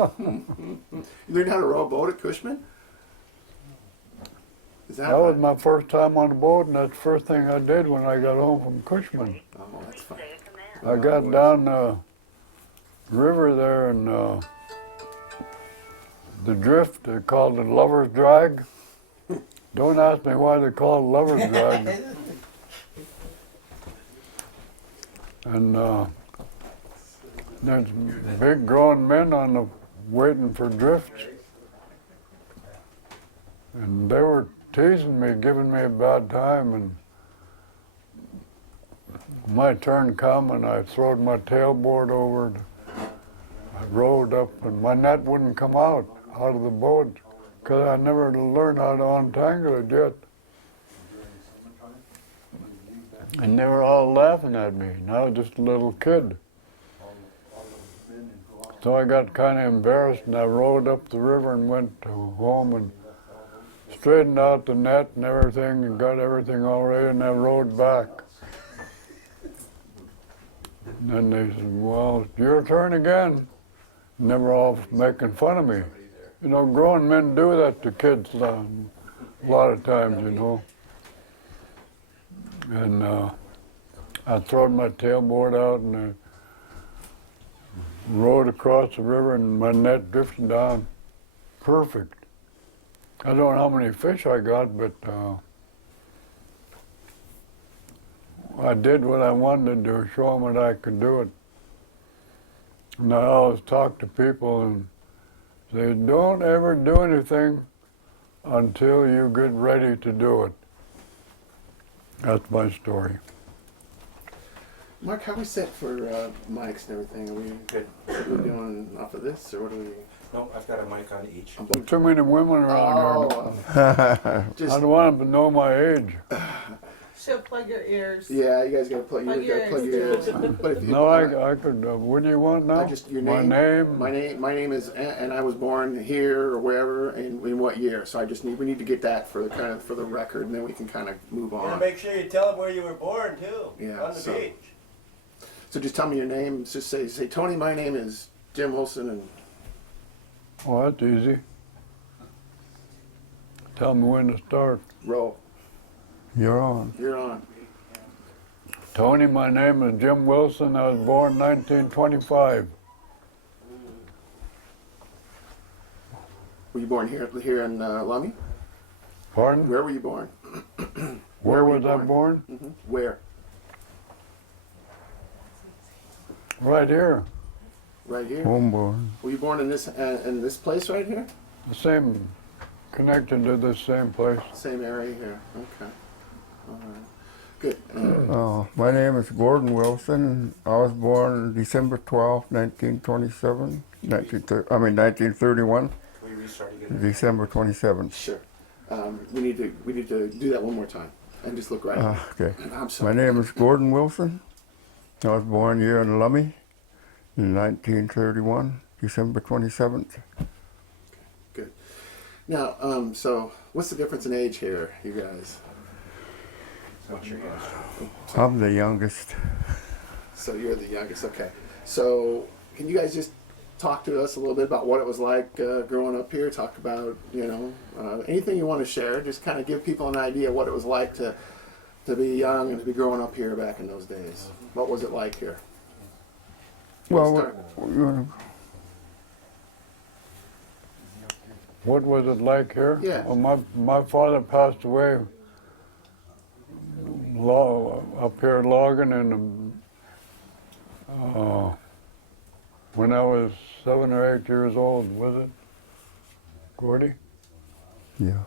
You learned how to row a boat at Cushman? Is that That was my first time on the boat, and that's the first thing I did when I got home from Cushman. Oh, that's fun. I got down the river there, and the drift, they called it Lover's Drag. Don't ask me why they call it Lover's Drag. And there's big grown men on the waiting for drifts. And they were teasing me, giving me a bad time, and my turn come and I throwed my tailboard over. I rowed up and my net wouldn't come out of the boat because I never learned how to untangle it yet. And they were all laughing at me, and I was just a little kid. So I got kind of embarrassed, and I rowed up the river and went to home and straightened out the net and everything and got everything all right, and I rowed back. And then they said, well, it's your turn again. And they were all making fun of me. You know, grown men do that to kids a lot of times, you know. And I threw my tailboard out and I rowed across the river and my net drifted down. Perfect. I don't know how many fish I got, but I did what I wanted to show them that I could do it. And I always talk to people and say, don't ever do anything until you get ready to do it. That's my story. Mark, how we set for mics and everything? Are we Good. What are we doing off of this, or what are we? No, I've got a mic on each. Too many women around here. Just, I don't want them to know my age. She'll plug your ears. yeah, you guys gotta plug your ears. But if you, No, I could. What do you want now? just your My name. name. My name is, and I was born here or wherever, and in what year. So we need to get that for the record, and then we can kind of move on. And make sure you tell them where you were born too. Yeah, On the so- beach. So just tell me your name. Just say Tony. My name is Jim Wilson, and Oh, that's easy. Tell me when to start. roll. You're on. You're on. Tony, my name is Jim Wilson. I was born 1925. Were you born here in Lummi? Pardon? Where were you born? Where were you was I born? Where? Right here. Right here. Homeborn. Were you born in this place right here? The same, connected to the same place. Same area here. Okay. All right. Good. My name is Gordon Wilson. I was born December 12, 1927. 1931. We restart again. December 27th. Sure. We need to do that one more time and just look right. Okay. I'm My sorry. name is Gordon Wilson. I was born here in Lummi in 1931, December 27th. Good. Now, so what's the difference in age here, you guys? What's your guess? I'm the youngest. So you're the youngest. Okay. So can you guys just talk to us a little bit about what it was like growing up here? Talk about anything you want to share. Just kind of give people an idea what it was like to be young and to be growing up here back in those days. What was it like here? Well, Start. What was it like here? Yeah. Well, my father passed away up here logging when I was 7 or 8 years old, was it? Gordy? yeah.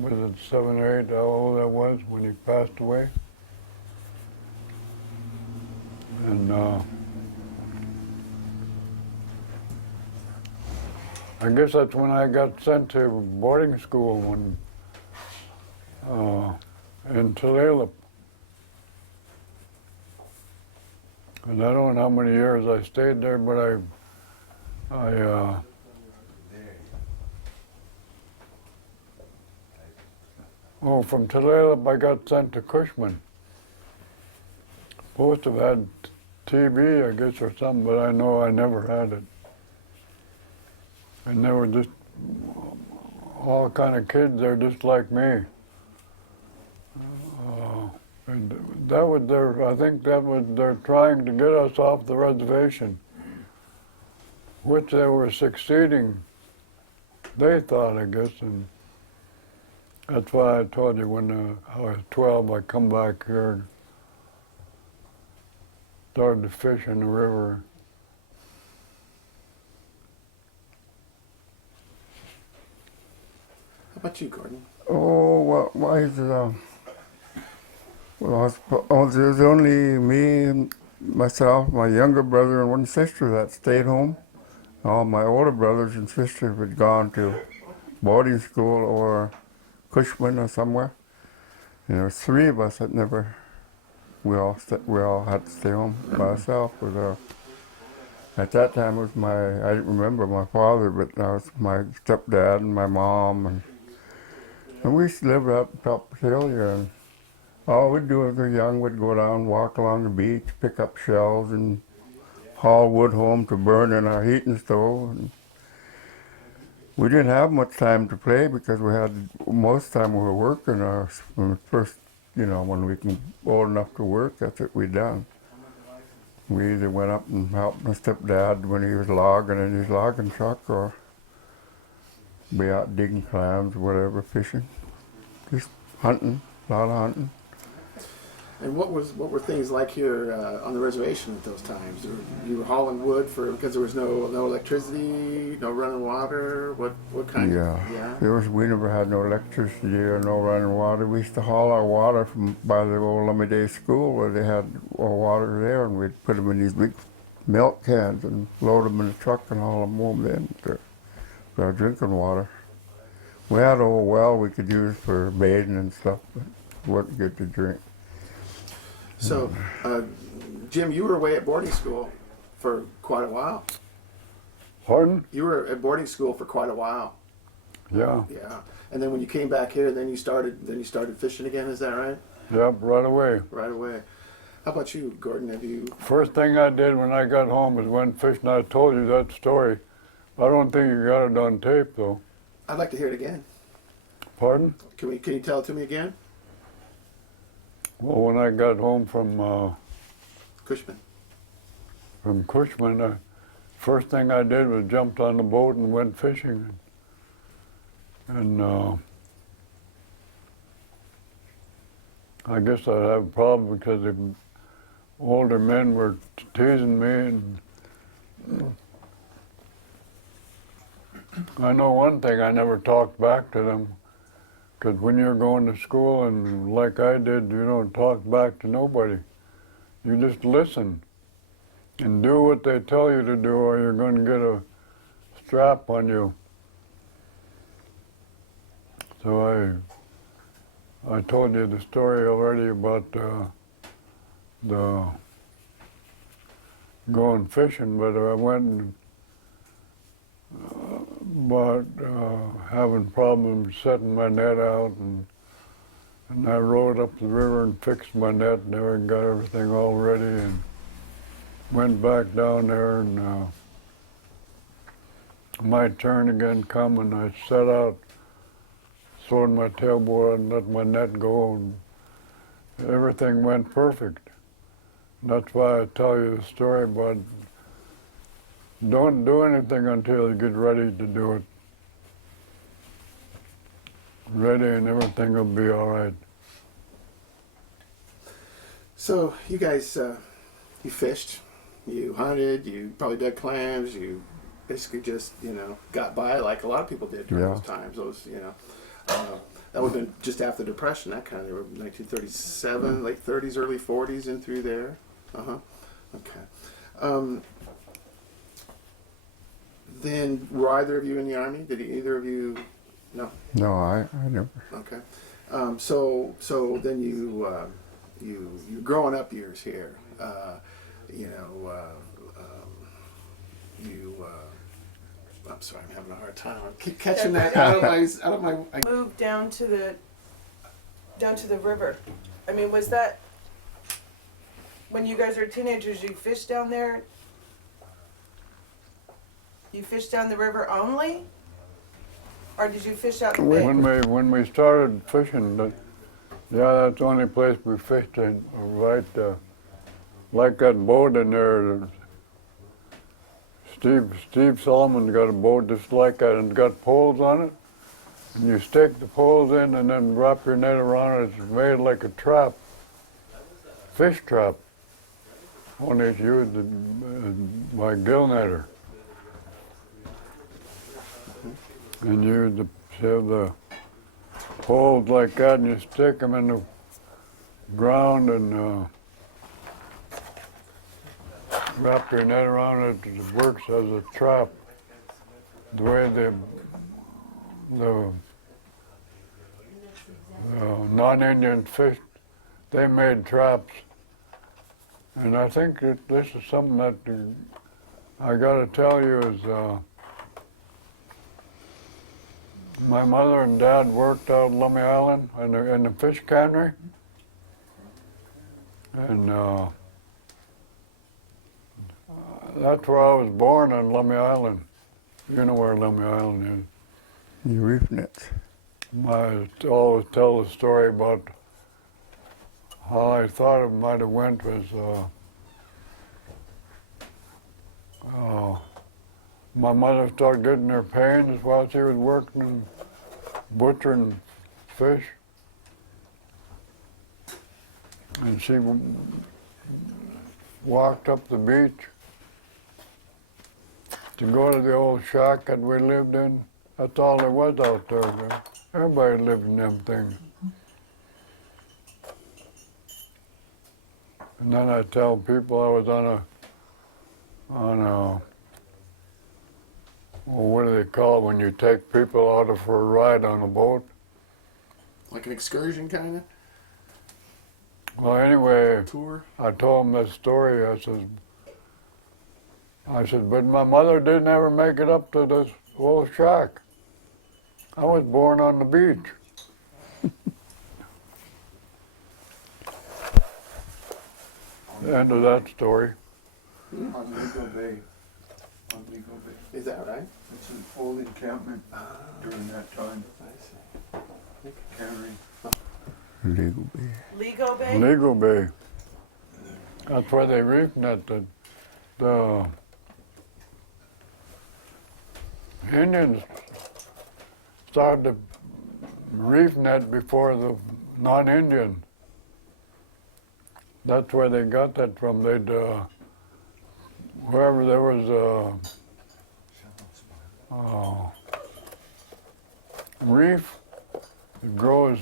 Was it 7 or 8, how old I was when he passed away? And I guess that's when I got sent to boarding school in Tulalip. And I don't know how many years I stayed there, but from Tulalip I got sent to Cushman. Supposed to have had TB, I guess, or something, but I know I never had it. And they were just all kind of kids. They're just like me. And that was their. I think that was they're trying to get us off the reservation, which they were succeeding. They thought, I guess, and that's why I told you when I was 12, I come back here and started to fish in the river. How about you, Gordon? Oh, well, why is well, there was only me, myself, my younger brother, and one sister that stayed home. All my older brothers and sisters had gone to boarding school or Cushman or somewhere. And there was three of us that never. We all had to stay home by ourselves. At that time, it was I didn't remember my father, but that was my stepdad and my mom, and we used to live out top of the hill here. And all we'd do as we were young, we'd go down, walk along the beach, pick up shells, and haul wood home to burn in our heating stove. And we didn't have much time to play because most of the time we were working. When we first, when we can old enough to work, that's what we'd done. We either went up and helped my stepdad when he was logging in his logging truck, or be out digging clams, whatever, fishing, just hunting, a lot of hunting. And what were things like here on the reservation at those times? You were hauling wood because there was no electricity, no running water. What kind? Yeah. We never had no electricity or no running water. We used to haul our water from by the old Lummi Day school where they had water there, and we'd put them in these big milk cans and load them in the truck and haul them home then for our drinking water. We had a old well we could use for bathing and stuff, but it wasn't good to drink. So, Jim, you were away at boarding school for quite a while. Pardon? You were at boarding school for quite a while. Yeah. Yeah. And then when you came back here, then you started fishing again. Is that right? Yep, right away. Right away. How about you, Gordon? Have you? First thing I did when I got home was went fishing. I told you that story. I don't think you got it on tape, though. I'd like to hear it again. Pardon? Can you tell it to me again? Well, when I got home from Cushman. Cushman, first thing I did was jumped on the boat and went fishing. And I guess I'd have a problem because the older men were teasing me. And I know one thing, I never talked back to them. Because when you're going to school, and like I did, you don't talk back to nobody. You just listen and do what they tell you to do, or you're going to get a strap on you. So I told you the story already about the going fishing, but I went and about having problems setting my net out, and I rode up the river and fixed my net and got everything all ready, and went back down there, and my turn again come, and I set out, throwing my tailboard and let my net go, and everything went perfect. And that's why I tell you the story about don't do anything until you get ready to do it. Ready and everything will be all right. So you guys, you fished, you hunted, you probably dug clams, you basically just, got by like a lot of people did during those times. That would have been just after the Depression, that kind of, 1937, late 30s, early 40s, in through there. Okay. Then were either of you in the Army? Did either of you? No. No, I never. Okay. So then you growing up years here. I'm sorry, I'm having a hard time. I keep catching that out of my. Moved down to the river. I mean, was that when you guys were teenagers? You fished down there. You fished down the river only? Or did you fish out the Wait. bay? When we started fishing, yeah, that's the only place we fished in, right, like that boat in there. Steve Solomon got a boat just like that, and it's got poles on it. And you stick the poles in and then wrap your net around it. It's made like a trap, fish trap. Only it's used by gill netter. And you have the poles like that, and you stick them in the ground and wrap your net around it. It works as a trap. The way the non-Indian fish, they made traps. And I think that this is something that I got to tell you is my mother and dad worked out at Lummi Island in the fish cannery. And that's where I was born on Lummi Island. You know where Lummi Island is. You reef nets. I always tell the story about how I thought it might have went was my mother started getting her pains while she was working butchering fish. And she walked up the beach to go to the old shack that we lived in. That's all there was out there. Everybody lived in them things. And then I tell people I was on a, well, what do they call it when you take people out for a ride on a boat? Like an excursion kind of Well, anyway, tour? I told them this story. I said, but my mother didn't ever make it up to this old shack. I was born on the beach. The end of that story. On Legal Bay. On Legal Bay. Is that right? It's an old encampment during that time. I see. Cannery. Legal Bay. Lego Bay? Legal Bay. That's where they reef net the Indians started to reef net before the non-Indian. That's where they got that from. They'd, wherever there was a reef, it grows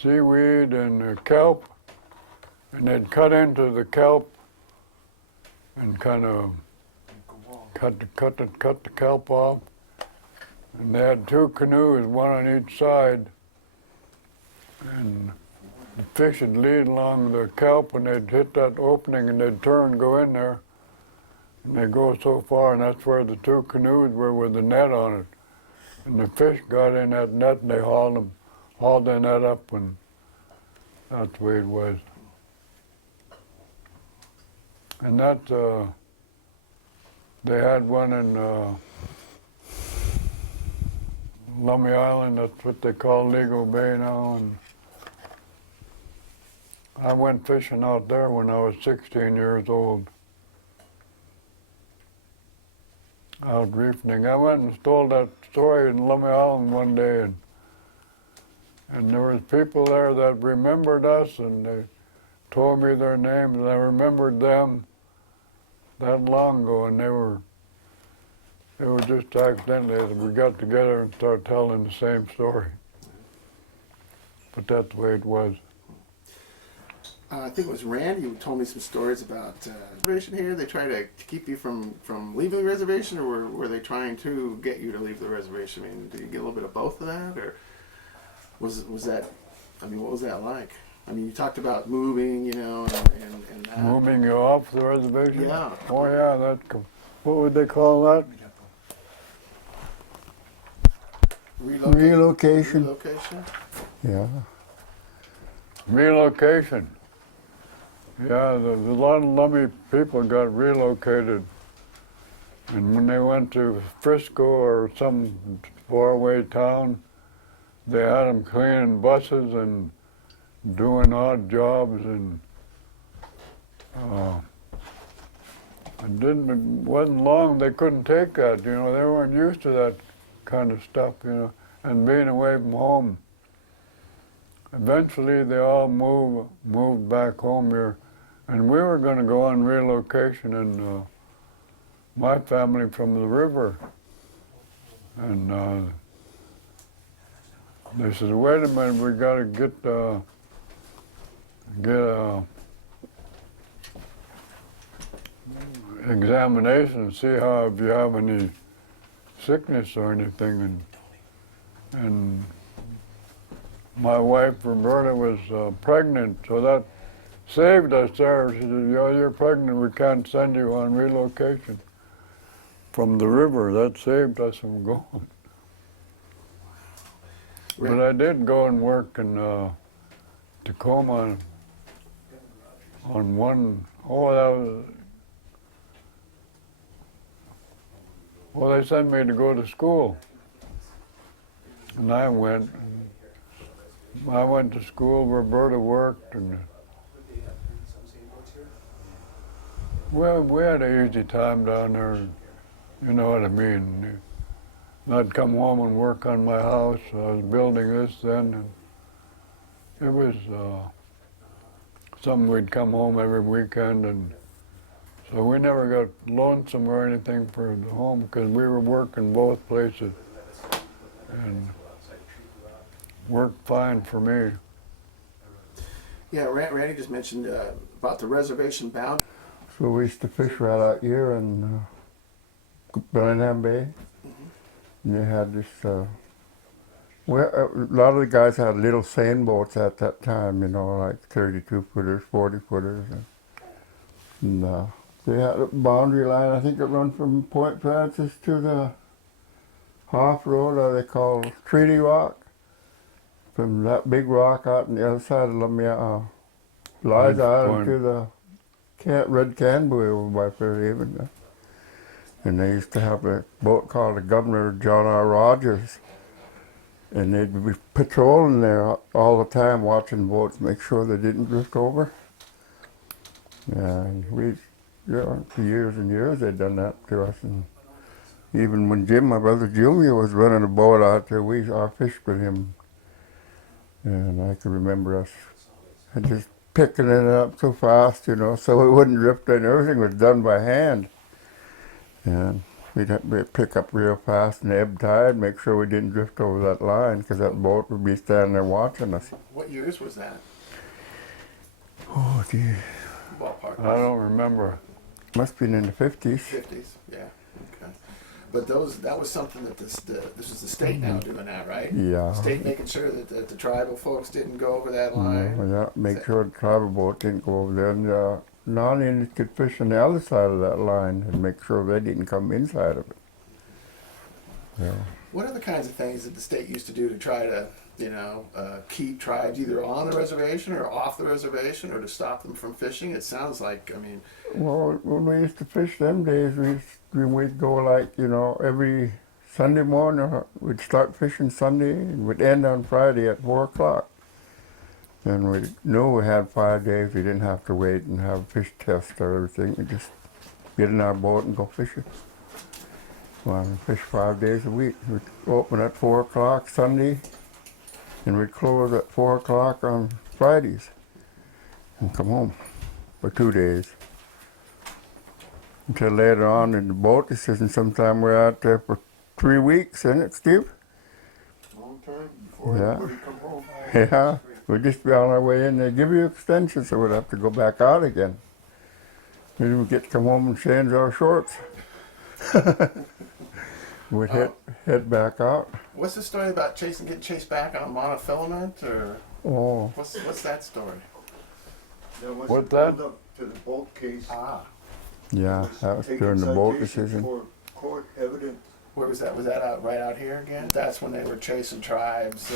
seaweed and kelp, and they'd cut into the kelp and kind of cut the kelp off. And they had two canoes, one on each side, and the fish would lead along the kelp, and they'd hit that opening, and they'd turn, go in there, and they'd go so far, and that's where the two canoes were with the net on it. And the fish got in that net, and they hauled the net up, and that's the way it was. And that, they had one in Lummi Island, that's what they call Legal Bay now, and I went fishing out there when I was 16 years old. Out reefing. I went and told that story in Lummi Island one day, and there was people there that remembered us, and they told me their names, and I remembered them that long ago, and it was just accidentally that we got together and started telling the same story. But that's the way it was. I think it was Randy who told me some stories about reservation here. They try to keep you from leaving the reservation, or were they trying to get you to leave the reservation? I mean, did you get a little bit of both of that, or was that? I mean, what was that like? I mean, you talked about moving, you know, and that. Moving you off the reservation? Yeah. Oh yeah, what would they call that? Relocation. Relocation. Yeah. Relocation. Yeah, there's a lot of Lummi people got relocated. And when they went to Frisco or some faraway town, they had them cleaning buses and doing odd jobs, and it wasn't long they couldn't take that, you know, they weren't used to that kind of stuff, you know, and being away from home. Eventually they all moved back home here, and we were going to go on relocation, and my family from the river, and they said, wait a minute, we got to get a examination and see how if you have any sickness or anything, and my wife Roberta was pregnant, so that saved us there. She said, you're pregnant, we can't send you on relocation from the river. That saved us from going. But I did go and work in Tacoma on one, they sent me to go to school. And I went to school, Roberta worked, and well, we had an easy time down there, you know what I mean. And I'd come home and work on my house. I was building this then, and it was something we'd come home every weekend, and so we never got lonesome or anything for the home because we were working both places, and worked fine for me. Yeah, Randy just mentioned about the reservation bound. So we used to fish right out here in Bellingham Bay. And they had this, well, a lot of the guys had little seine boats at that time, you know, like 32-footers, 40-footers. And they had a boundary line, I think it run from Point Francis to the Hoff Road, or they call Treaty Rock. From that big rock out on the other side of Lummi, Liza Island to the Red Canbury over by Fairhaven. And they used to have a boat called the Governor John R. Rogers. And they'd be patrolling there all the time, watching boats, make sure they didn't drift over. And for years and years they'd done that to us. And even when Jim, my brother Junior, was running a boat out there, I fished with him. And I can remember us just picking it up so fast, you know, so it wouldn't drift, and everything was done by hand. And we'd have to pick up real fast in ebb tide, make sure we didn't drift over that line, because that boat would be standing there watching us. What years was that? Oh, gee. Ballpark. I don't remember. Must have been in the 50s. 50s, yeah. Okay. But that was something that this was the state now doing that, right? Yeah. State making sure that the tribal folks didn't go over that line. Yeah, make sure the tribal boat didn't go over there. And non-Indians could fish on the other side of that line and make sure they didn't come inside of it. Yeah. What are the kinds of things that the state used to do to try to, keep tribes either on the reservation or off the reservation, or to stop them from fishing? It sounds like, Well, when we used to fish them days, we'd go like, every Sunday morning, we'd start fishing Sunday and we'd end on Friday at 4 o'clock. And we knew we had 5 days. We didn't have to wait and have a fish test or everything. We just get in our boat and go fishing. Well, we fish 5 days a week. We'd open at 4 o'clock Sunday, and we'd close at 4 o'clock on Fridays and come home for 2 days. Until later on in the boat decision, sometime we're out there for 3 weeks, isn't it, Steve? Long time before Yeah. everybody come home. Yeah, we'd just be on our way in. They'd give you extensions, so we'd have to go back out again. Then we'd get to come home and change our shorts. We'd head back out. what's the story about getting chased back on a monofilament, or Oh, what's that story? There was What a that? build-up to the boat case. Ah, yeah, that was Taking during the boat citation decision. For court evidence. where was that? Was that right out here again? That's when they were chasing tribes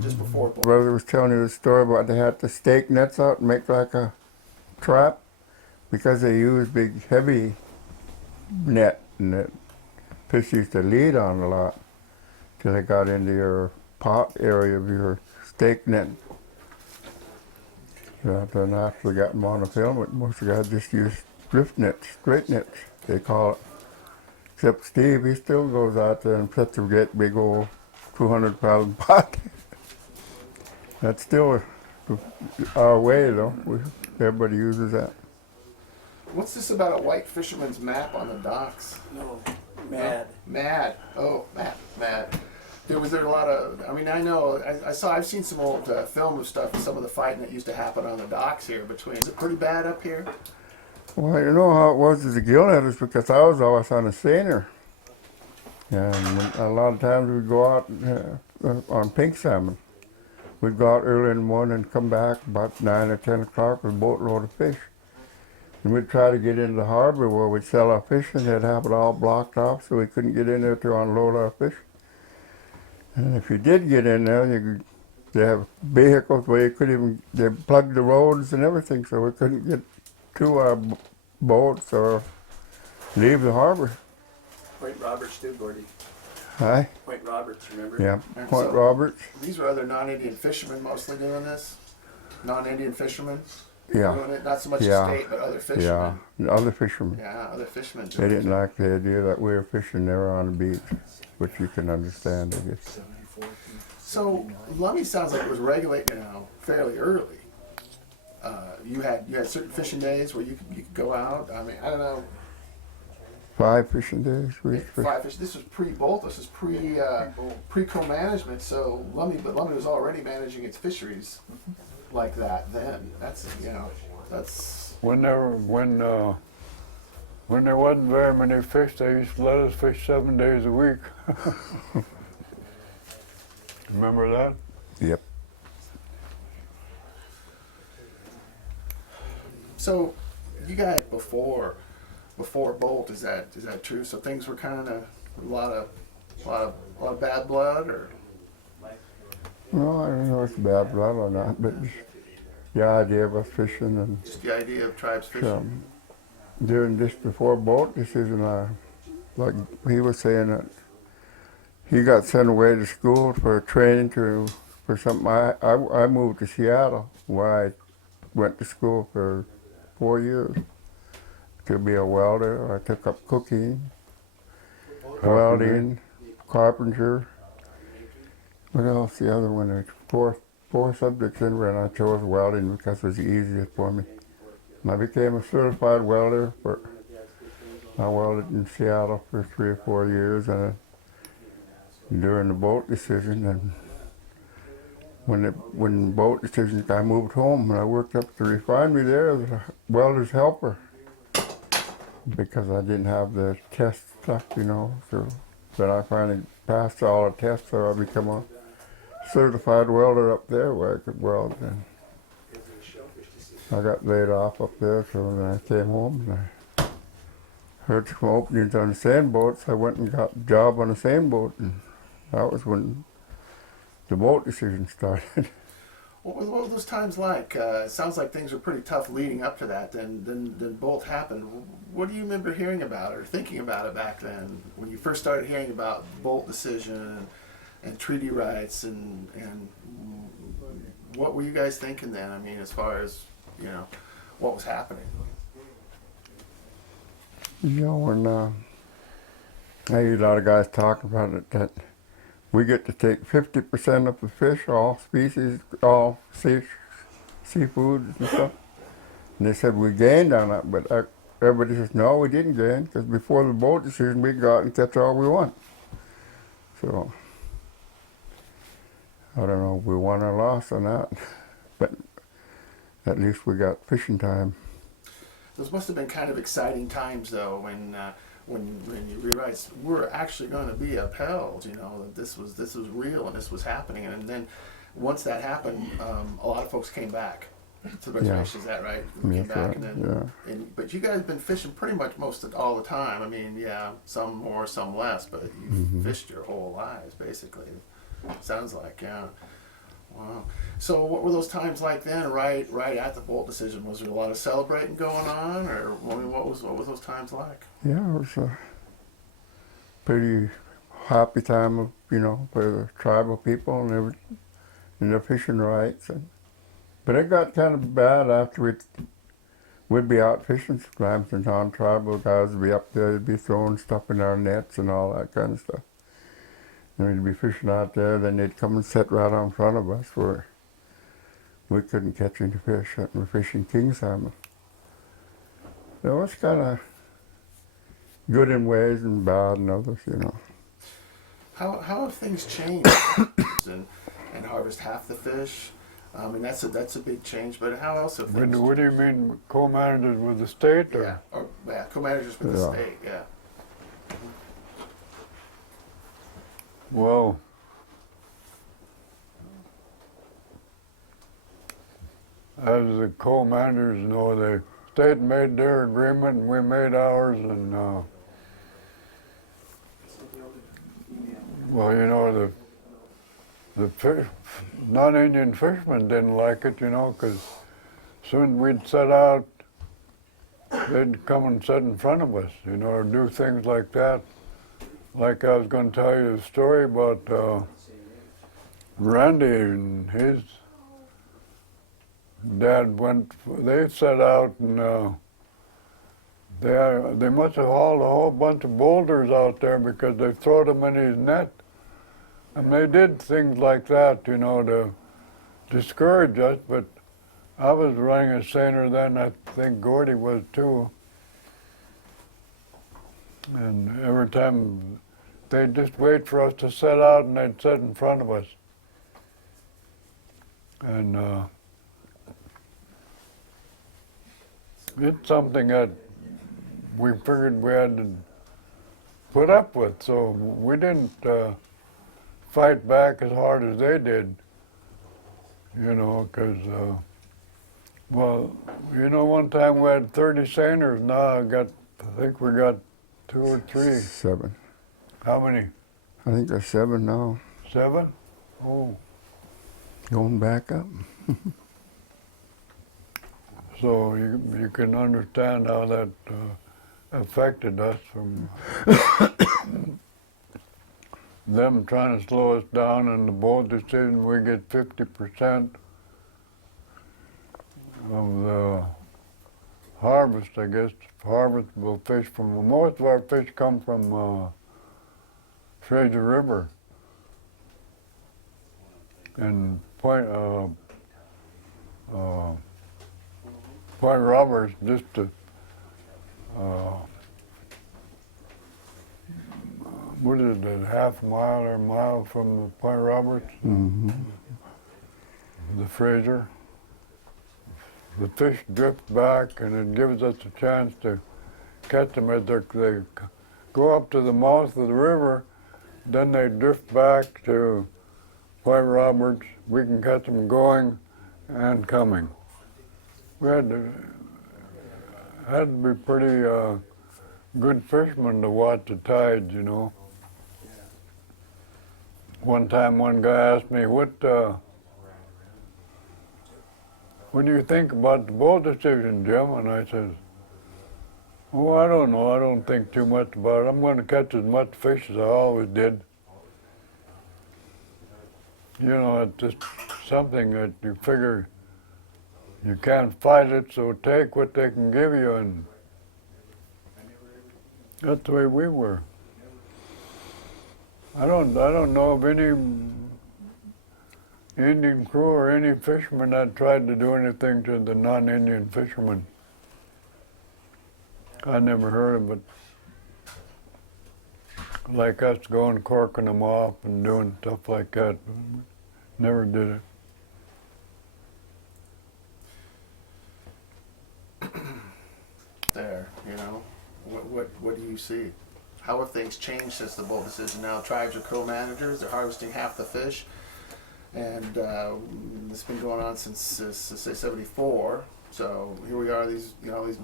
just before. Brother was telling you the story about they had to stake nets out and make like a trap because they use big heavy net and the fish used to lead on a lot till they got into your pot area of your steak net. Then after we got them on the film, most of the guys just use drift nets, straight nets, they call it. Except Steve, he still goes out there and sets a great big old 200-pound pot. That's still our way, though. Everybody uses that. What's this about a white fisherman's map on the docks? No, mad. Mad. Oh, mad. Was there a lot of? I mean, I know. I've seen some old film of stuff. Some of the fighting that used to happen on the docks here between. Is it pretty bad up here? Well, you know how it was as a gillnetters because I was always on a seiner. And a lot of times we'd go out on pink salmon. We'd go out early in the morning and come back about 9 or 10 o'clock with a boatload of fish. And we'd try to get into the harbor where we'd sell our fish and they'd have it all blocked off so we couldn't get in there to unload our fish. And if you did get in there, they have vehicles where you could even, they plugged the roads and everything so we couldn't get to our boats or leave the harbor. Point Roberts too, Gordy. Hi? Point Roberts, remember? Yeah, And Point so- Roberts. These were other non-Indian fishermen mostly doing this. Non-Indian fishermen Yeah, doing it. Not so much Yeah. the state, but other yeah, fishermen. and other fishermen. Yeah, other fishermen. They didn't like the idea that we were fishing there on the beach, which you can understand, I guess. So Lummi sounds like it was regulated fairly early. You had certain fishing days where you could go out. I mean, I don't know. 5 fishing days. We fished. 5 fish. This was pre-bolt. This was pre co-management. So Lummi was already managing its fisheries like that then. That's When there wasn't very many fish, they used to let us fish 7 days a week. Remember that? Yep. So you guys before Bolt, is that true? So things were kind of a lot of bad blood, or No, I don't know if it's bad blood or not, but just the idea of us fishing and just the idea of tribes fishing. during this before boat decision, like he was saying that he got sent away to school for training for something. I moved to Seattle where I went to school for 4 years to be a welder. I took up cooking, welding, carpenter. What else? The other one, there's four subjects in there, and I chose welding because it was the easiest for me. And I became a certified welder. I welded in Seattle for 3 or 4 years, and during the boat decision, and when the boat decision, I moved home and I worked up at the refinery there as a welder's helper because I didn't have the test stuff, So then I finally passed all the tests, so I became a certified welder up there where I could weld. And I got laid off up there, so then I came home and I heard some openings on the sand boats. I went and got a job on a sand boat, and that was when the boat decision started. What were those times like? It sounds like things were pretty tough leading up to that. Then Bolt happened. What do you remember hearing about or thinking about it back then when you first started hearing about the Bolt decision and treaty rights and what were you guys thinking then? I mean, as far as what was happening. When I hear a lot of guys talk about it, that we get to take 50% of the fish, all species, all seafood and stuff. And they said we gained on that, but everybody says, no, we didn't gain, because before the boat decision, we got and catch all we want. So, I don't know if we won or lost on that, but at least we got fishing time. Those must have been kind of exciting times, though, when you realized we're actually going to be upheld. That this was real and this was happening. And then once that happened, a lot of folks came back to the reservation. Is that right? Came That's back, right, and then, yeah. but you guys have been fishing pretty much all the time. I mean, yeah, some more, some less, but you've fished your whole lives, basically. Sounds like, yeah. Wow. So what were those times like then? Right at the bolt decision, was there a lot of celebrating going on, or I mean, what was those times like? Yeah, it was a pretty happy time of, for the tribal people and their fishing rights. But it got kind of bad after we'd be out fishing sometimes, and non-tribal guys would be up there, they'd be throwing stuff in our nets and all that kind of stuff. And we'd be fishing out there, then they'd come and sit right on front of us where we couldn't catch any fish, and we're fishing king salmon. So it's kind of good in ways and bad in others, How have things changed and harvest half the fish? I mean, that's a big change. But how else have things? What do you mean, co-managers with the state? Or? Co-managers with the Yeah. state. Yeah. Well, as the co-managers know, the state made their agreement and we made ours, and well, the non-Indian fishermen didn't like it, because soon we'd set out, they'd come and sit in front of us, or do things like that. Like I was going to tell you a story about Randy and his dad they set out and they must have hauled a whole bunch of boulders out there because they threw them in his net. And they did things like that, to discourage us, but I was running a seiner then, I think Gordy was too. And every time they'd just wait for us to set out and they'd sit in front of us. And it's something that we figured we had to put up with, so we didn't fight back as hard as they did, because, one time we had 30 seiners, now I think we got 2 or 3. 7. How many? I think there's 7 now. 7? Oh. Going back up. So you can understand how that affected us from them trying to slow us down, and the board decision we get 50% of the harvest, I guess, harvestable fish from, most of our fish come from Fraser River. And Point Roberts, just what is it, half a mile or a mile from the Point Roberts, the Fraser. The fish drift back, and it gives us a chance to catch them as they go up to the mouth of the river. Then they drift back to Point Roberts. We can catch them going and coming. We had to be pretty good fishermen to watch the tides, One time, one guy asked me, what do you think about the bowl decision, Jim? And I said, oh, I don't know. I don't think too much about it. I'm going to catch as much fish as I always did. It's just something that you figure you can't fight it, so take what they can give you, and that's the way we were. I don't know of any Indian crew or any fisherman that tried to do anything to the non-Indian fishermen. I never heard of it. Like us going corking them off and doing stuff like that. Never did it. There, what do you see? How have things changed since the bolt decision? Now tribes are co-managers. They're harvesting half the fish, and it's been going on since say '74. So here we are, these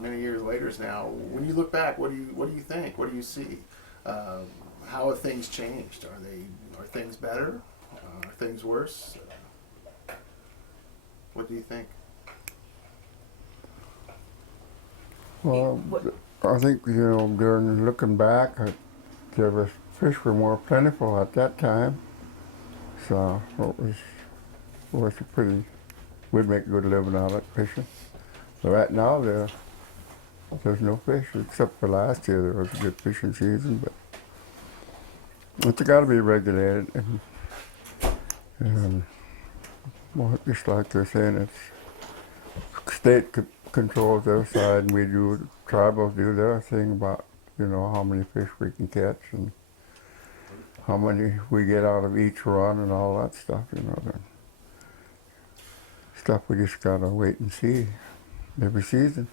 many years later now. When you look back, what do you think? What do you see? How have things changed? Are things better? Are things worse? What do you think? Well, What- I think, you know, during looking back, there was fish were more plentiful at that time. So it was a pretty, we'd make a good living out of it fishing. But right now there's no fish except for last year. There was a good fishing season, but it's got to be regulated. And well, just like they're saying, it's state controls their side, and we do, tribals do their thing about, you know, how many fish we can catch and how many we get out of each run and all that stuff, you know. The stuff we just gotta wait and see every season.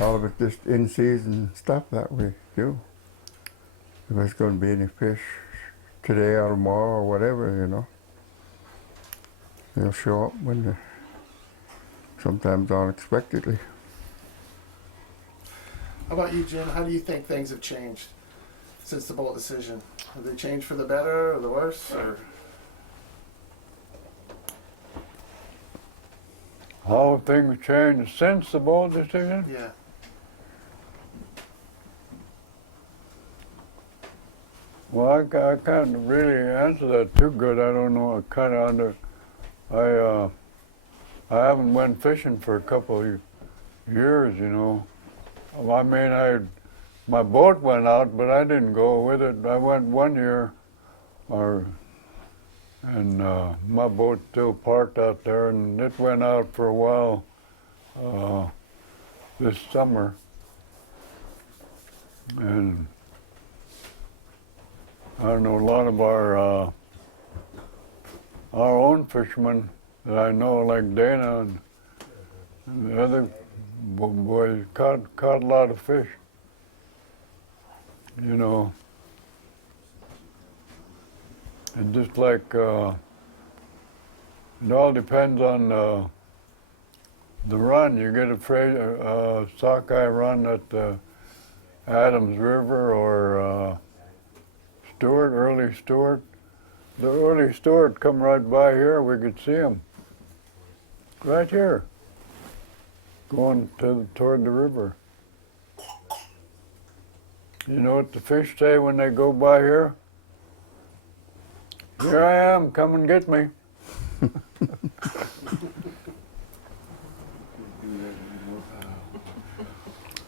All of it just in season stuff that we do. If there's gonna be any fish today or tomorrow or whatever, you know, they'll show up when they sometimes unexpectedly. How about you, Jim? How do you think things have changed since the bolt decision? Have they changed for the better or the worse? Or How things changed since the bold decision? yeah, Well, I can't really answer that too good. I don't know. I kind of I haven't went fishing for a couple of years, you know. I mean, my boat went out, but I didn't go with it. I went one year, and my boat still parked out there, and it went out for a while this summer. And I don't know, a lot of our own fishermen that I know, like Dana and the other boys, caught a lot of fish. You know, and just like it all depends on the run. You get a sockeye run at Adams River or early Stewart. The early Stewart come right by here, we could see him. Right here, going toward the river. You know what the fish say when they go by here? Here I am, come and get me.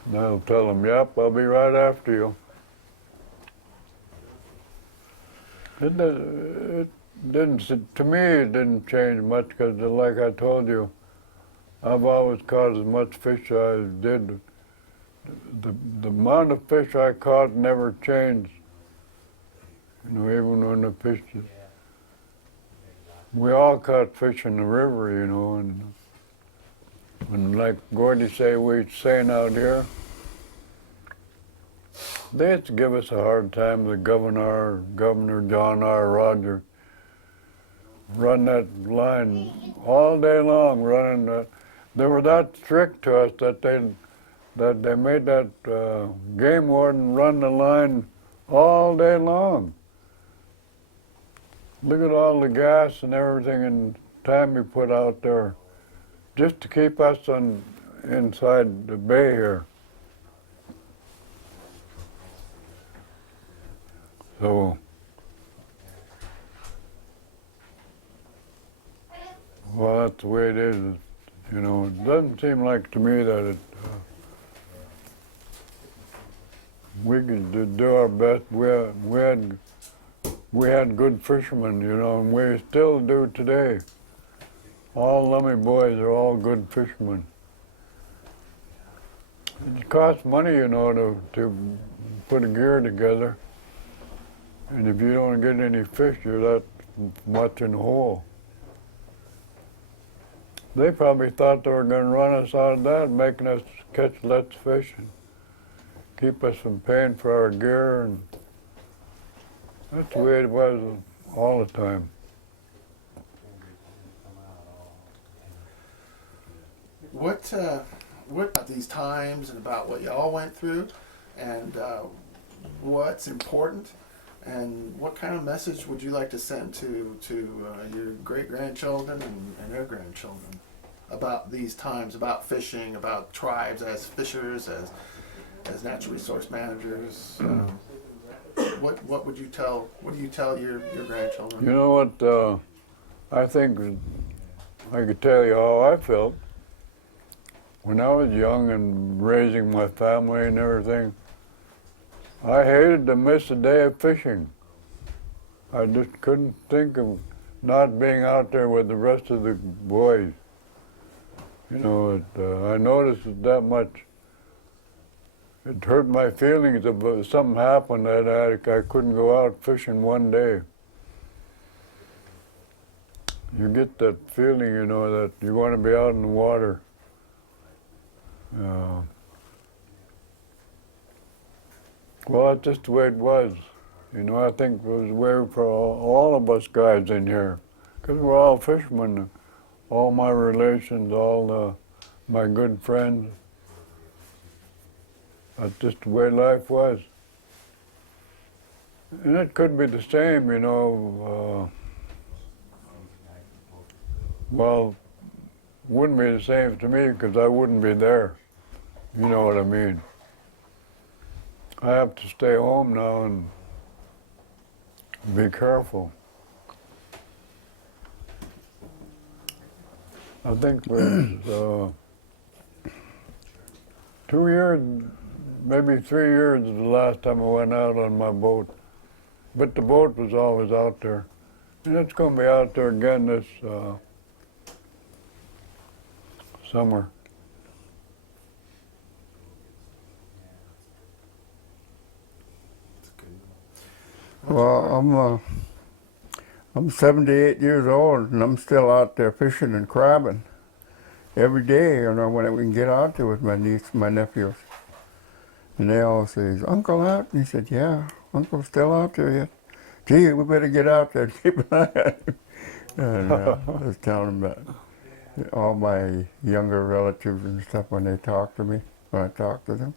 They'll tell them, yep, I'll be right after you. It didn't, to me, it didn't change much because, like I told you, I've always caught as much fish as I did. The amount of fish I caught never changed. You know, even when the fish, we all caught fish in the river, you know, and like Gordy say, we saying out here, they used to give us a hard time, the Governor John R. Rogers, run that line all day long, running that. They were that strict to us that they made that game warden run the line all day long. Look at all the gas and everything and time he put out there just to keep us inside the bay here. So, well, that's the way it is. You know, it doesn't seem like to me that we could do our best. We had good fishermen, you know, and we still do today. All Lummi boys are all good fishermen. It costs money, you know, to put a gear together. And if you don't get any fish, you're that much in the hole. They probably thought they were going to run us out of that, making us catch less fish and keep us from paying for our gear. And that's the way it was all the time. what about these times and about what you all went through, and what's important, And what kind of message would you like to send to your great grandchildren and their grandchildren about these times, about fishing, about tribes as fishers, as natural resource managers? What would you tell? What do you tell your grandchildren? You know what? I think I could tell you how I felt when I was young and raising my family and everything. I hated to miss a day of fishing. I just couldn't think of not being out there with the rest of the boys. You know, I noticed it that much. It hurt my feelings if something happened that I couldn't go out fishing one day. You get that feeling, you know, that you want to be out in the water. Well, that's just the way it was. You know, I think it was the way for all of us guys in here, because we're all fishermen. All my relations, my good friends. That's just the way life was. And it could be the same, you know. Well, wouldn't be the same to me because I wouldn't be there. You know what I mean? I have to stay home now and be careful. I think it was 2 years, maybe 3 years is the last time I went out on my boat. But the boat was always out there. And it's going to be out there again this summer. Well, I'm 78 years old and I'm still out there fishing and crabbing every day, you know, when we can get out there with my niece, my nephews. And they all say, "Is Uncle out?" And he said, "Yeah, Uncle's still out there yet. Gee, we better get out there and keep an eye on him." And I was telling them that all my younger relatives and stuff when they talk to me, when I talk to them.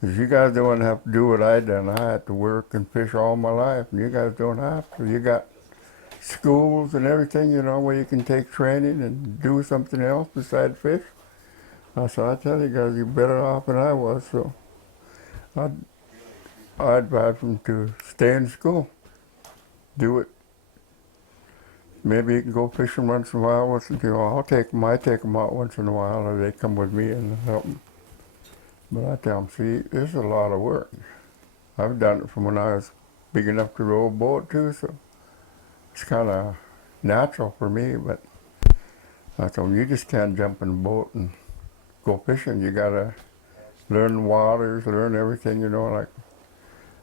Because you guys don't have to do what I done. I had to work and fish all my life, and you guys don't have to. You got schools and everything, you know, where you can take training and do something else besides fish. So I tell you guys, you're better off than I was. So I advise them to stay in school, do it. Maybe you can go fishing once in a while. I take them out once in a while, or they come with me and help them. But I tell them, see, this is a lot of work. I've done it from when I was big enough to row a boat too, so it's kind of natural for me. But I told them, you just can't jump in a boat and go fishing. You gotta learn the waters, learn everything, you know. Like,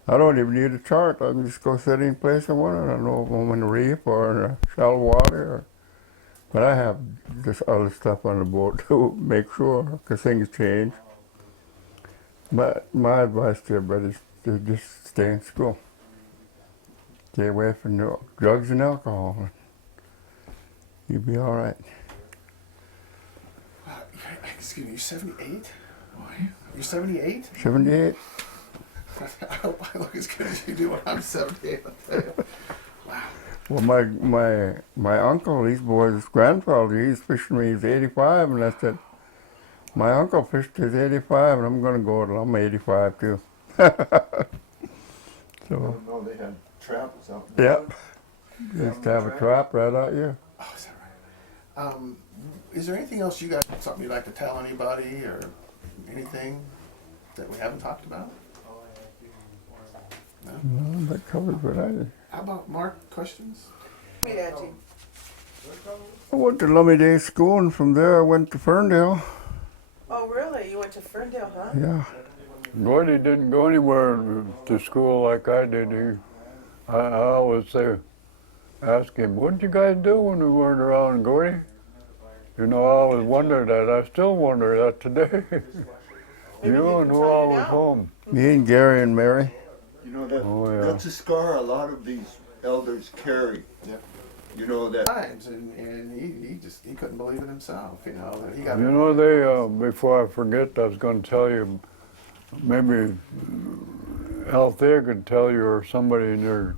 I don't even need a chart. I can just go sit any place I want. I don't know if I'm in a reef or in a shallow water. But I have this other stuff on the boat to make sure, because things change. But my advice to everybody is to just stay in school. Stay away from drugs and alcohol. You'll be all right. Excuse me, you're 78? Boy, you're 78? 78. I hope I look as good as you do when I'm 78. I'll tell you. Wow. Well, my uncle, these boys' grandfather, he's fishing me, he's 85, and I said, my uncle fished to his 85, and I'm going to go till I'm 85 too. I So, don't know, they had traps out there. yep. Used to have a trap right out here. Oh, is that right? Is there anything else you guys, something you'd like to tell anybody or anything that we haven't talked about? No? Well, that covers what I did. How about Mark, questions? Wait, Auntie. I went to Lummi Day School, and from there I went to Ferndale. Oh, really? You went to Ferndale, huh? Yeah. Gordy didn't go anywhere to school like I did. I always ask him, what did you guys do when we weren't around, Gordy? You know, I always wondered that. I still wonder that today. Maybe he You can and who tell you all was now. home? Me and Gary and Mary. You know, that Oh, yeah. that's a scar a lot of these elders carry. Yep. You know, that Times, and he couldn't believe it himself, you know, that he got. You know, before I forget, I was going to tell you, maybe Althea could tell you, or somebody in there.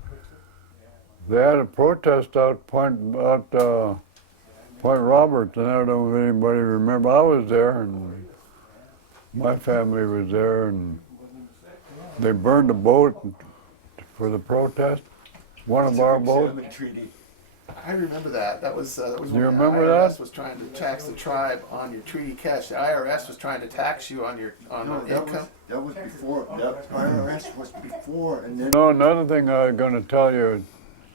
They had a protest out Point Roberts, and I don't know if anybody remember. I was there, and my family was there, and they burned a boat for the protest. One of our boats. Salmon treaty. I remember that. That was You when remember the IRS that? was trying to tax the tribe on your treaty catch. The IRS was trying to tax you on your No, that income. was before, that IRS was before, and then. No, another thing I was going to tell you,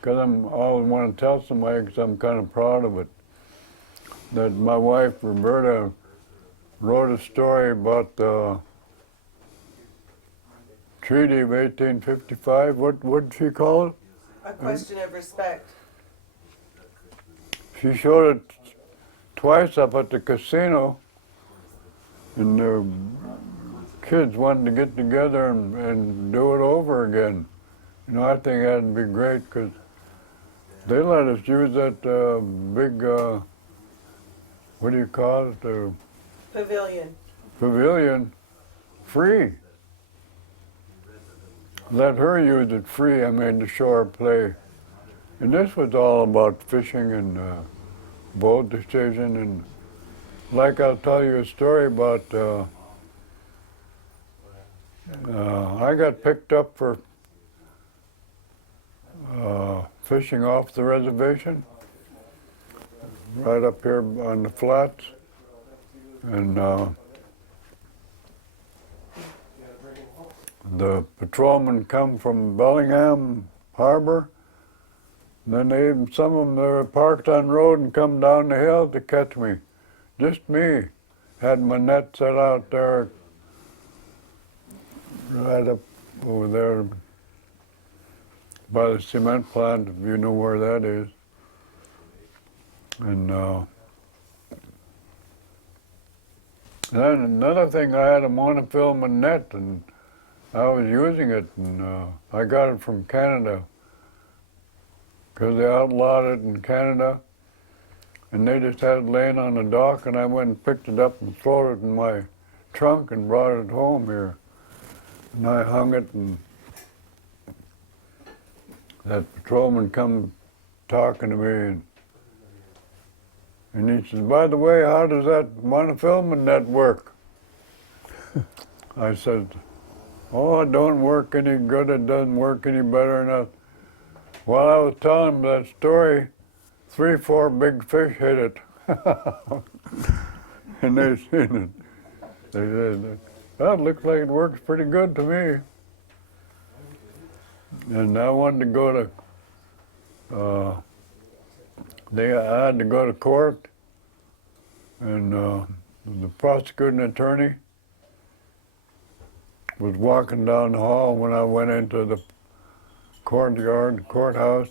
because I always want to tell somebody, because I'm kind of proud of it, that my wife Roberta wrote a story about the Treaty of 1855. What did she call it? A question of respect. She showed it twice up at the casino, and the kids wanted to get together and do it over again. You know, I think that'd be great, because they let us use that big, what do you call it, the Pavilion. pavilion, free. Let her use it free, I mean, to show her play. And this was all about fishing and boat decision, and like I'll tell you a story about, I got picked up for fishing off the reservation, right up here on the flats, and the patrolmen come from Bellingham Harbor. And then some of them, they were parked on the road and come down the hill to catch me. Just me. Had my net set out there, right up over there by the cement plant, if you know where that is. And then another thing, I had a monofilament net, and I was using it, and I got it from Canada, because they outlawed it in Canada, and they just had it laying on the dock, and I went and picked it up and threw it in my trunk and brought it home here. And I hung it, and that patrolman come talking to me, and he says, by the way, how does that monofilament net work? I said, oh, it don't work any good, it doesn't work any better enough. While I was telling him that story, 3-4 big fish hit it. And they seen it. They said, that looks like it works pretty good to me. And I wanted to go to, I had to go to court, and the prosecuting attorney was walking down the hall when I went into the courthouse,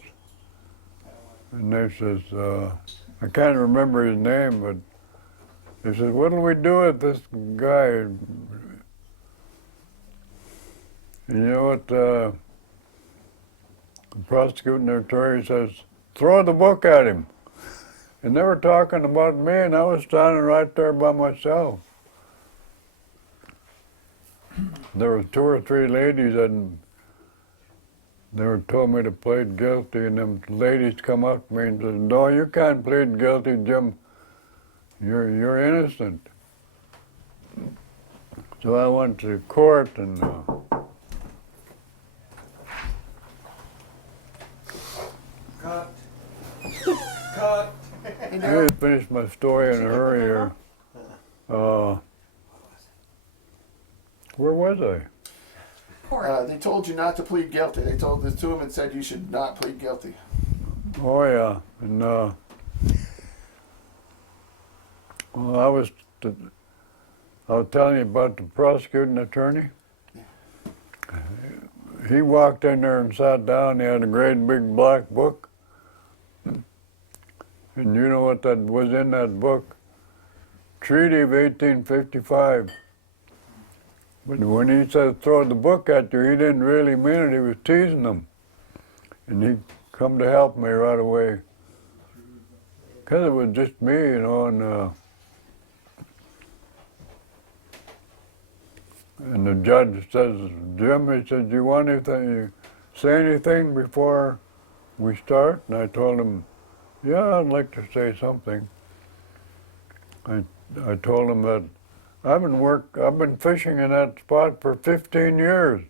and they says, I can't remember his name, but they says, what'll we do with this guy? And you know what the prosecuting attorney says? Throw the book at him. And they were talking about me, and I was standing right there by myself. There were 2 or 3 ladies, and they were told me to plead guilty, and them ladies come up to me and said, no, you can't plead guilty, Jim. You're innocent. So I went to court, and Cut. Cut. You I know, need to finish my story in a hurry here. Where was I? they told you not to plead guilty. They told this to him and said you should not plead guilty. Oh yeah, and well, I was telling you about the prosecuting attorney. He walked in there and sat down. He had a great big black book, and you know what that was in that book? Treaty of 1855. But when he said throw the book at you, he didn't really mean it. He was teasing them, and he come to help me right away. Because it was just me, you know, And the judge says, Jim, he said, do you want anything, say anything before we start? And I told him, yeah, I'd like to say something. I told him that I've been fishing in that spot for 15 years.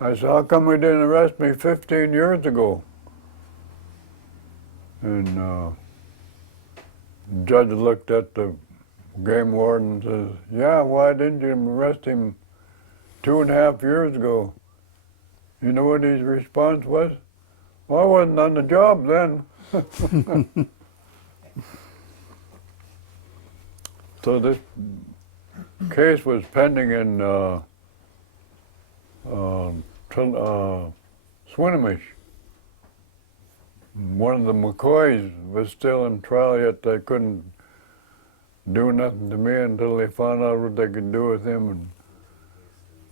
I said, how come we didn't arrest me 15 years ago? And the judge looked at the game warden and says, yeah, why didn't you arrest him 2.5 years ago? You know what his response was? Well, I wasn't on the job then. So this case was pending in Swinomish. One of the McCoys was still in trial, yet they couldn't do nothing to me until they found out what they could do with him, and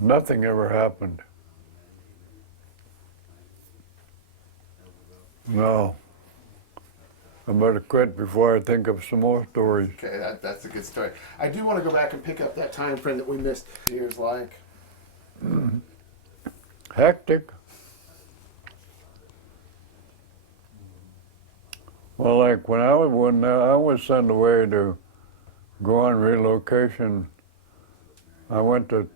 nothing ever happened. No. I better quit before I think of some more stories. Okay, that's a good story. I do want to go back and pick up that time frame that we missed. Years like. Hectic. Well, like when I was sent away to go on relocation, I went to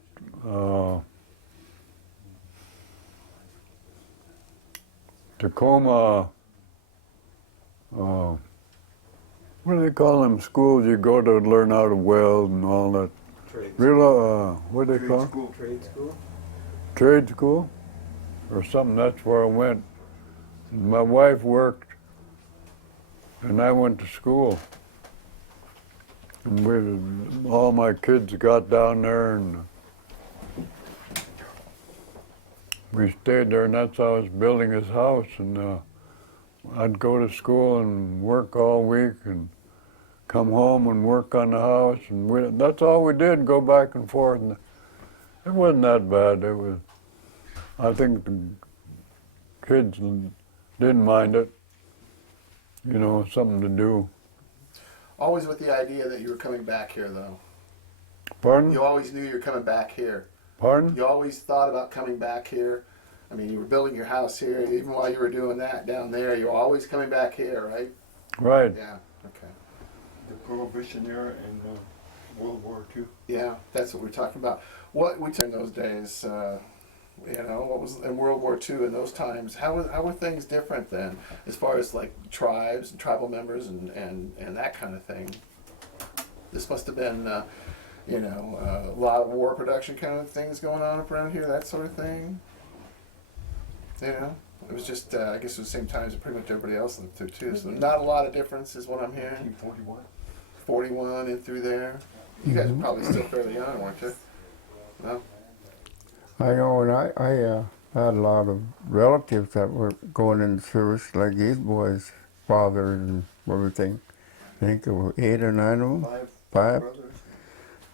Tacoma. What do they call them schools you go to learn how to weld and all that? What do they call it? Trade school? Trade school or something. That's where I went. My wife worked, and I went to school. And all my kids got down there, and we stayed there, and that's how I was building his house. And I'd go to school and work all week, and come home and work on the house, and that's all we did, go back and forth. And it wasn't that bad. It was, I think the kids didn't mind it, you know, something to do. Always with the idea that you were coming back here, though. Pardon? You always knew you were coming back here. Pardon? You always thought about coming back here. I mean, you were building your house here. Even while you were doing that down there, you were always coming back here, right? Right. Yeah, okay. The Prohibition era and World War II. Yeah, that's what we're talking about. What we took in those days, you know, what was in World War II in those times? How were things different then, as far as like tribes and tribal members and that kind of thing? This must have been, you know, a lot of war production kind of things going on up around here, that sort of thing. You know, it was just, I guess it was the same times that pretty much everybody else lived through too. So not a lot of difference is what I'm hearing. 1941. 41 and through there. You guys were probably still fairly young, weren't you? No? I know, and I had a lot of relatives that were going into service, like these boys' fathers and everything. I think there were 8 or 9 of them. Five. Brothers.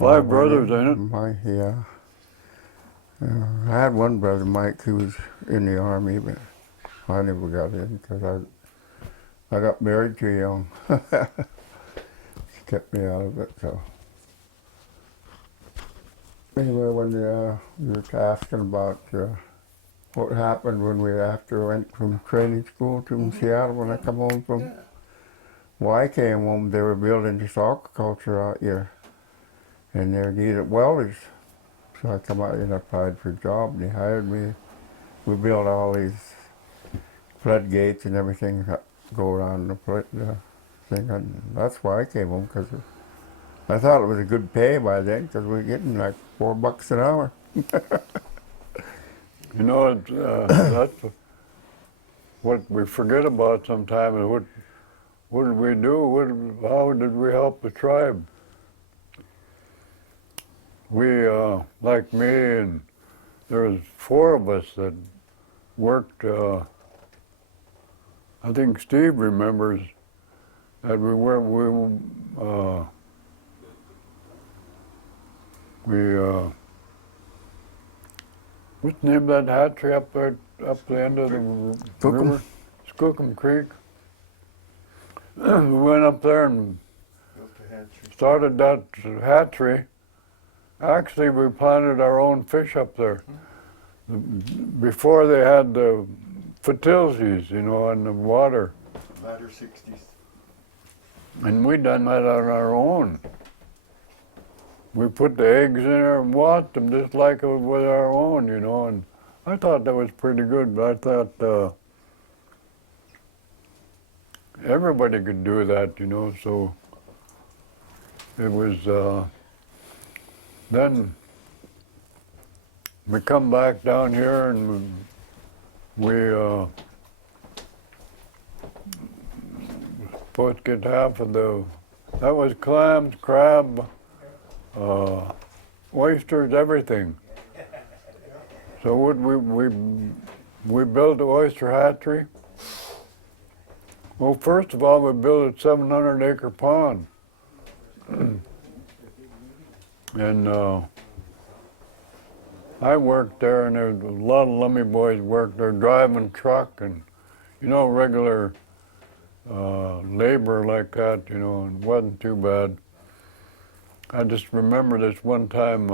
5 brothers, ain't it? Yeah. I had one brother, Mike, who was in the Army, but I never got in because I got married too young. She kept me out of it, so. Anyway, when you were asking about what happened when we after went from training school to Seattle when I come home from, Yeah. well, I came home, they were building this aquaculture out here, and they needed welders. So I come out and applied for a job, and they hired me. We built all these floodgates and everything that go around the thing, and that's why I came home, because I thought it was a good pay by then, because we were getting like $4 an hour. You know, that's what we forget about sometimes. Is what did we do? How did we help the tribe? We, like me, and there was 4 of us that worked. I think Steve remembers that we what's the name of that hatchery up there, up the end of the river? Skookum Creek. We went up there and Built a hatchery. started that hatchery, Actually, we planted our own fish up there. Before they had the fertilities, you know, in the water. Latter 60s. And we done that on our own. We put the eggs in there and watched them just like it was with our own, you know, and I thought that was pretty good, but I thought everybody could do that, you know, so it was, then we come back down here and we supposed to get half of the, that was clams, crab, oysters, everything. So we built the oyster hatchery. Well, first of all, we built a 700-acre pond. And I worked there, and there was a lot of Lummi boys worked there, driving truck and, you know, regular labor like that, you know, and it wasn't too bad. I just remember this one time,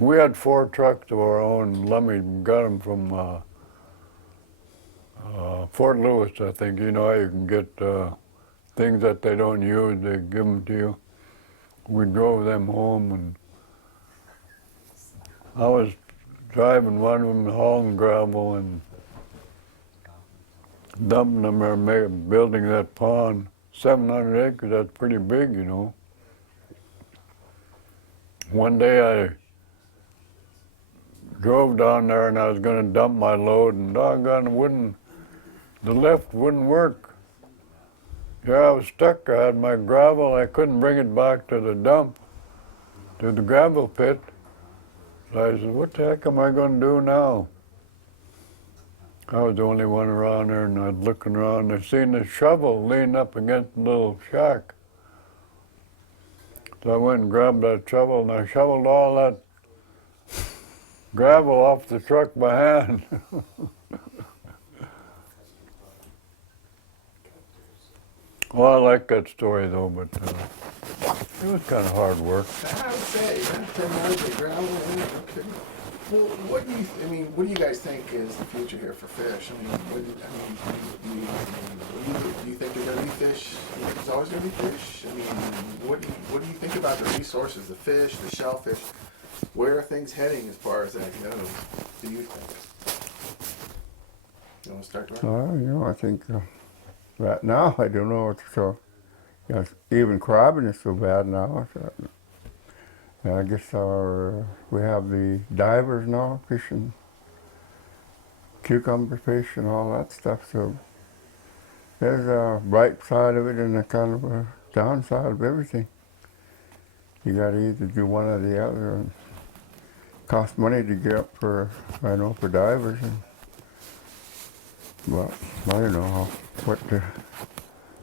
we had 4 trucks of our own. Lummi got them from Fort Lewis, I think. You know how you can get things that they don't use, they give them to you. We drove them home, and I was driving one of them, hauling gravel and dumping them or building that pond. 700 acres, that's pretty big, you know. One day I drove down there and I was going to dump my load, and doggone, the lift wouldn't work. Yeah, I was stuck. I had my gravel. I couldn't bring it back to the dump, to the gravel pit. So I said, what the heck am I going to do now? I was the only one around there, and I was looking around, and I seen the shovel leaning up against the little shack. So I went and grabbed that shovel, and I shoveled all that gravel off the truck by hand. Well, I like that story, though, but it was kind of hard work. I would say 10 yards of gravel. Yeah, okay. Well, what do you guys think is the future here for fish? I mean, do you think there's going to be fish? Do you think there's always going to be fish? I mean, what do you think about the resources, the fish, the shellfish? Where are things heading as far as that goes? Do you think? You want to start, Glenn? You know, I think right now, I don't know. You know, even crabbing is so bad now. So, I guess we have the divers now fishing cucumber fish and all that stuff. So there's a bright side of it and a kind of a downside of everything. You got to either do one or the other. And it costs money to get up for divers. Well, I don't know what the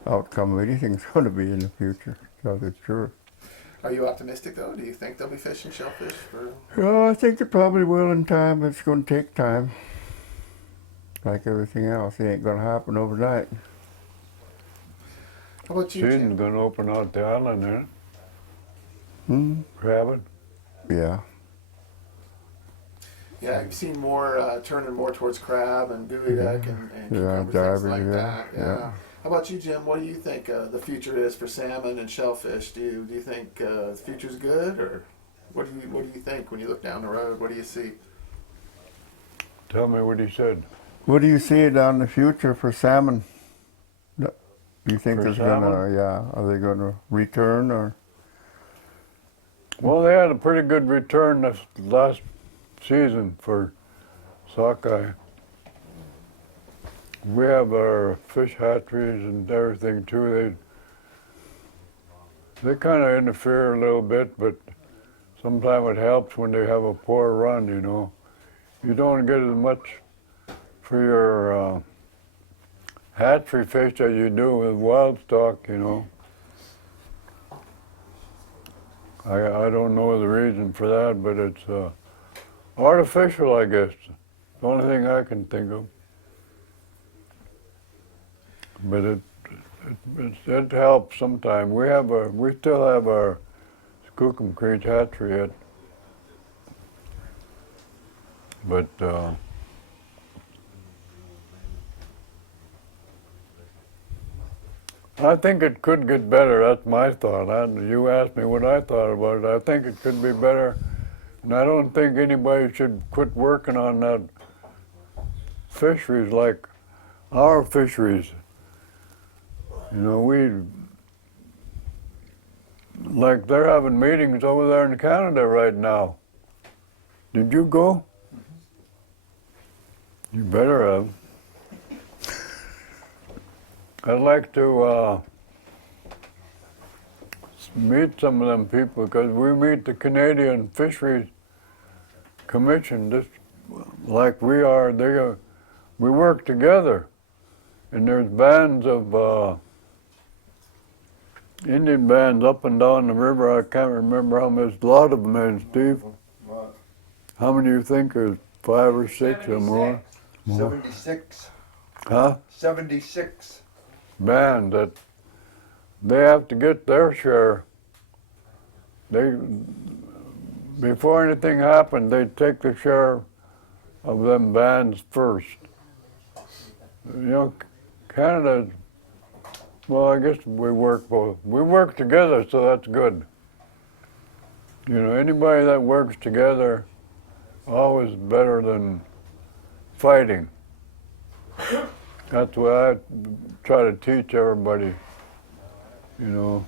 outcome of anything's going to be in the future. So that's true. Are you optimistic though? Do you think there'll be fish and shellfish? I think it probably will in time, but it's going to take time. Like everything else, it ain't going to happen overnight. How about you, Jim? She's going to open out the island there. Crabbing. Yeah. Yeah, I've seen more turning more towards crab and geoduck and cucumber, things diving, like that. yeah. How about you, Jim? What do you think the future is for salmon and shellfish? Do you think the future's good, or what do you think when you look down the road? What do you see? Tell me what he said. What do you see down the future for salmon? Do you think For there's salmon? are they gonna return or? Well, they had a pretty good return this last season for sockeye. We have our fish hatcheries and everything too. They kind of interfere a little bit, but sometimes it helps when they have a poor run, you know. You don't get as much for your hatchery fish as you do with wild stock, you know. I don't know the reason for that, but it's artificial, I guess. The only thing I can think of. But it helps sometimes. We still have our Skookum Creek hatchery yet. But I think it could get better. That's my thought. You asked me what I thought about it. I think it could be better, and I don't think anybody should quit working on that fisheries like our fisheries. You know, like they're having meetings over there in Canada right now. Did you go? You better have. I'd like to meet some of them people, because we meet the Canadian Fisheries Commission just like we are. We work together, and there's bands of Indian bands up and down the river. I can't remember how many. A lot of them is, Steve. How many do you think? There's 5 or 6 or more? 76. Huh? 76. Band that they have to get their share. Before anything happened, they take the share of them bands first. You know, Canada, well, I guess we work together, so that's good. You know, anybody that works together, always better than fighting. That's what I try to teach everybody, you know.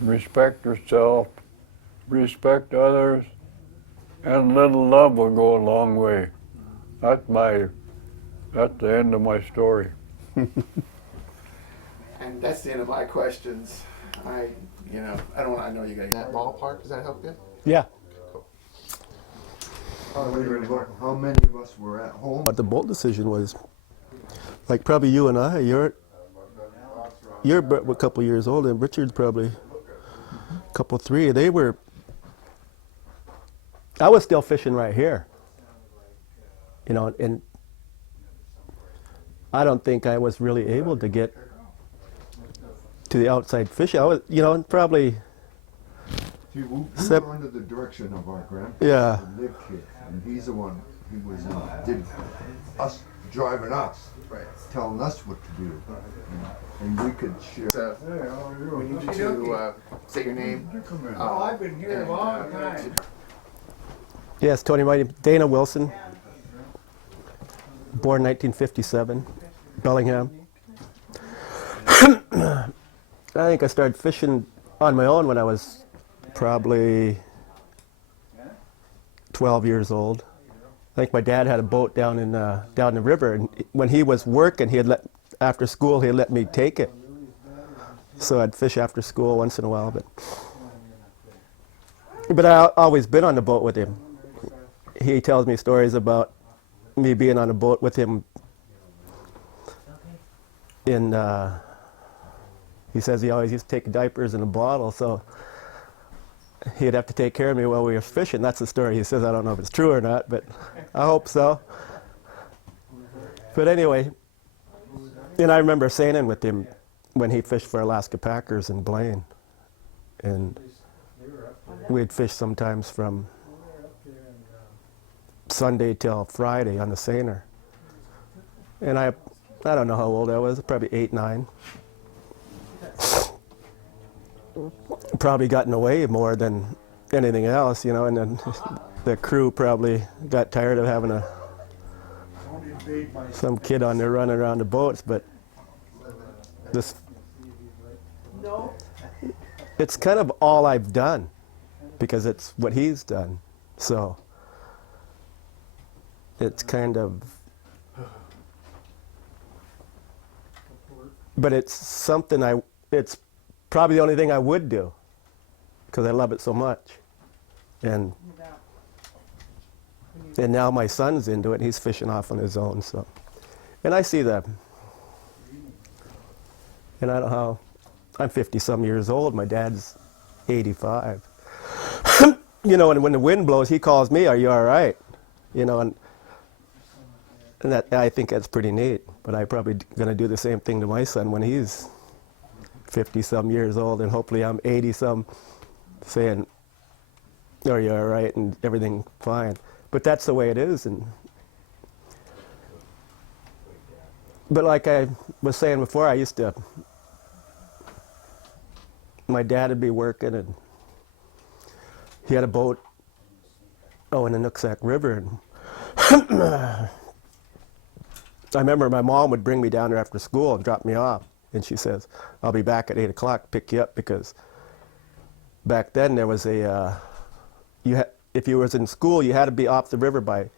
Respect yourself, respect others, and a little love will go a long way. That's the end of my story. And that's the end of my questions. I know you guys. That ballpark, does that help you? Yeah. How many of us were at home? But the bolt decision was, like probably you and I, you're a couple years old, and Richard's probably a couple, 3. I was still fishing right here, you know, and I don't think I was really able to get to the outside fishing. I was, you know, probably. See, we were under the direction of our grandfather Yeah. who lived here, and he's the one who did us driving us, telling us what to do, and we could share. So, we need you to say your name. I've been here a long time. Yes, Tony, my name Dana Wilson, born 1957, Bellingham. I think I started fishing on my own when I was probably 12 years old. I think my dad had a boat down the river, and when he was working, after school he'd let me take it. So I'd fish after school once in a while, but I always been on the boat with him. He tells me stories about me being on a boat with him he says he always used to take diapers in a bottle, so he'd have to take care of me while we were fishing. That's the story he says. I don't know if it's true or not, but I hope so. But anyway, and I remember sailing with him when he fished for Alaska Packers in Blaine. And we'd fish sometimes from Sunday till Friday on the seiner. And I don't know how old I was, probably 8, 9. Probably gotten away more than anything else, you know, and then the crew probably got tired of having some kid on there running around the boats, but it's kind of all I've done because it's what he's done. So it's kind of, but it's something it's probably the only thing I would do because I love it so much. And now my son's into it, and he's fishing off on his own, so. And I see that. And I don't know how, I'm 50-some years old, my dad's 85. You know, and when the wind blows, he calls me, "Are you all right?" You know, and that, I think that's pretty neat. But I'm probably going to do the same thing to my son when he's 50-some years old, and hopefully I'm 80-some saying, "Are you all right?" and everything fine. But that's the way it is. But like I was saying before, my dad would be working, and he had a boat, in the Nooksack River. And I remember my mom would bring me down there after school and drop me off. And she says, "I'll be back at 8 o'clock to pick you up," because back then there was if you was in school, you had to be off the river by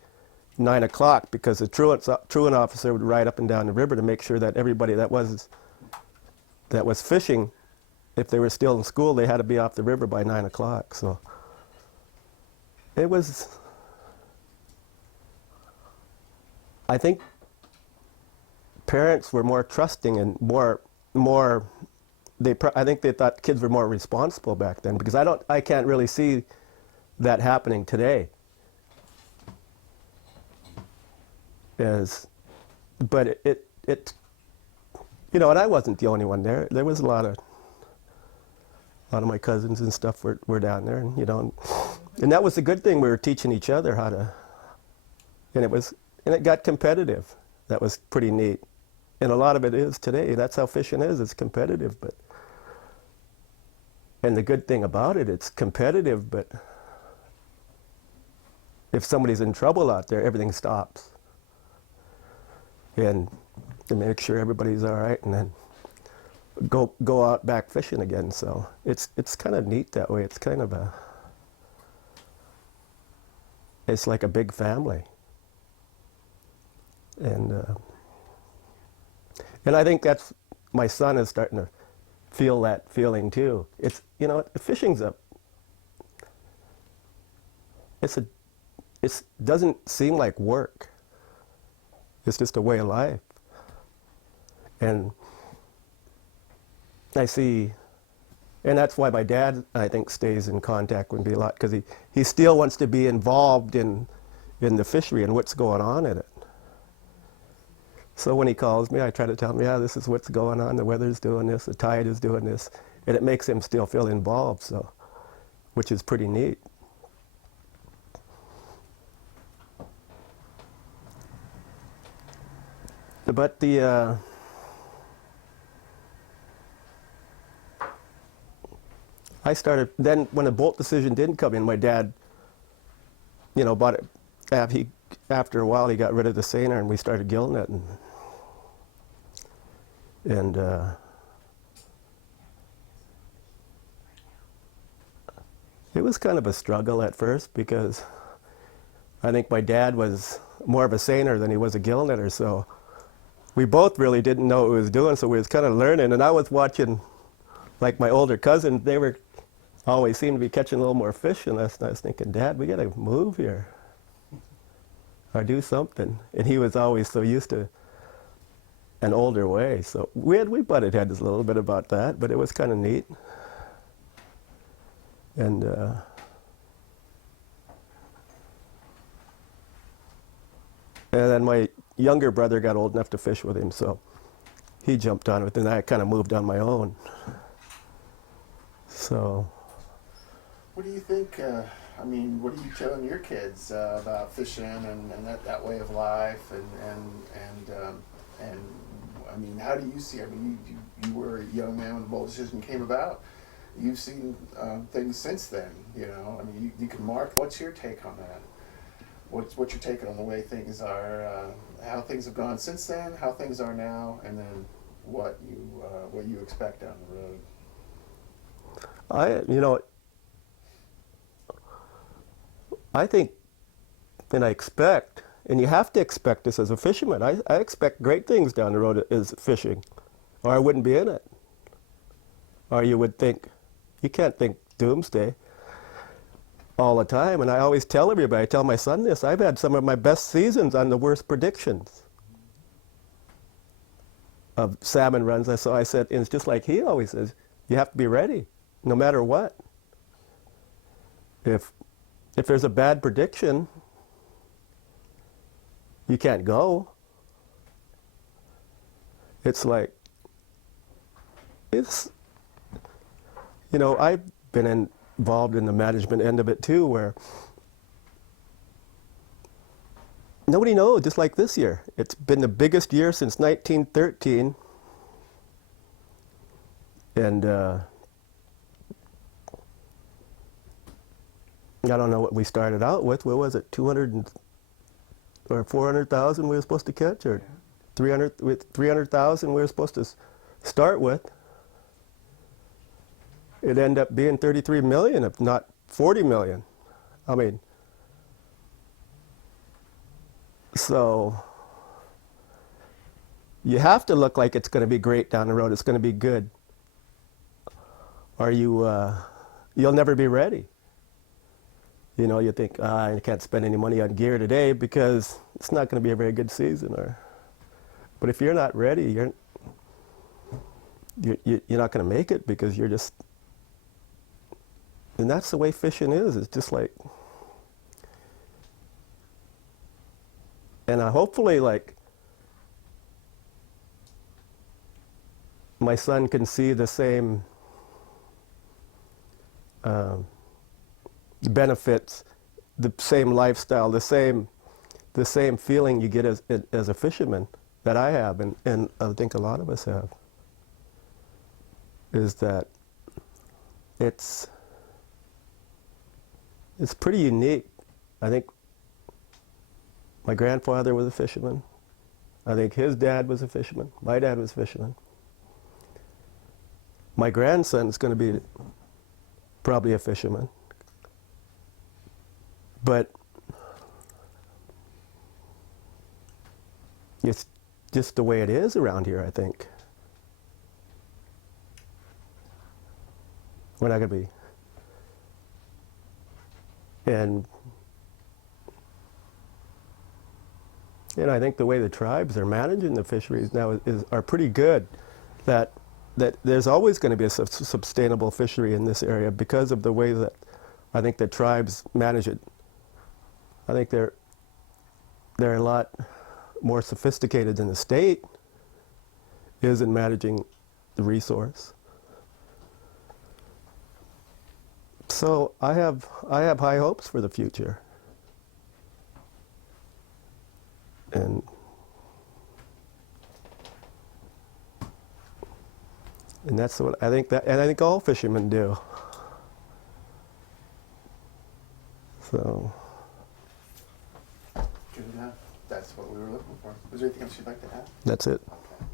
9 o'clock, because the truant officer would ride up and down the river to make sure that everybody that was fishing, if they were still in school, they had to be off the river by 9 o'clock. So it was, I think parents were more trusting and I think they thought kids were more responsible back then, because I can't really see that happening today. But it and I wasn't the only one there. There was a lot of my cousins and stuff were down there, and and that was the good thing. We were teaching each other how to, and it got competitive. That was pretty neat. And a lot of it is today. That's how fishing is. It's competitive, and the good thing about it, it's competitive, but if somebody's in trouble out there, everything stops. And to make sure everybody's all right, and then go out back fishing again. So it's kind of neat that way. It's kind of it's like a big family. And I think that's, my son is starting to feel that feeling too. It's, fishing's it doesn't seem like work. It's just a way of life. And I see, and that's why my dad, I think, stays in contact with me a lot, because he still wants to be involved in the fishery and what's going on in it. So when he calls me, I try to tell him, yeah, this is what's going on, the weather's doing this, the tide is doing this, and it makes him still feel involved, so, which is pretty neat. But I started, then when the bolt decision didn't come in, my dad, bought it. After a while, he got rid of the seiner, and we started gilling it. And it was kind of a struggle at first, because I think my dad was more of a seiner than he was a gill netter, so we both really didn't know what we was doing, so we was kind of learning. And I was watching, like, my older cousin, they were always seemed to be catching a little more fish, and I was thinking, Dad, we got to move here or do something. And he was always so used to an older way, so we butted heads a little bit about that, but it was kind of neat. And then my younger brother got old enough to fish with him, so he jumped on it, and I kind of moved on my own. So. What do you think, what are you telling your kids about fishing and that way of life, and how do you see, you were a young man when the bold decision came about. You've seen things since then, you can mark. What's your take on that? What's your take on the way things are, how things have gone since then, how things are now, and then what you expect down the road? I think, and I expect, and you have to expect this as a fisherman, I expect great things down the road as fishing, or I wouldn't be in it. Or you would think, you can't think doomsday all the time. And I always tell everybody, I tell my son this, I've had some of my best seasons on the worst predictions of salmon runs. So I said, and it's just like he always says, you have to be ready, no matter what. If there's a bad prediction, you can't go. It's like, I've been in involved in the management end of it too, where nobody knows, just like this year. It's been the biggest year since 1913. And I don't know what we started out with. What was it, 200 or 400,000 we were supposed to catch, or 300,000 we were supposed to start with? It ended up being 33 million, if not 40 million. I mean, so you have to look like it's going to be great down the road. It's going to be good, or you'll never be ready. You know, you think, I can't spend any money on gear today because it's not going to be a very good season. But if you're not ready, you're not going to make it, because you're just, and that's the way fishing is. It's just like, and I hopefully, like, my son can see the same benefits, the same lifestyle, the same feeling you get as a fisherman that I have, and I think a lot of us have, is that it's pretty unique. I think my grandfather was a fisherman. I think his dad was a fisherman. My dad was a fisherman. My grandson's going to be probably a fisherman. But it's just the way it is around here, I think. We're not going to be. And you know, I think the way the tribes are managing the fisheries now are pretty good. That there's always going to be a sustainable fishery in this area because of the way that I think the tribes manage it. I think they're a lot more sophisticated than the state is in managing the resource. So I have high hopes for the future. And that's what I think, and I think all fishermen do. So. Good enough. That's what we were looking for. Was there anything else you'd like to add? That's it. Okay.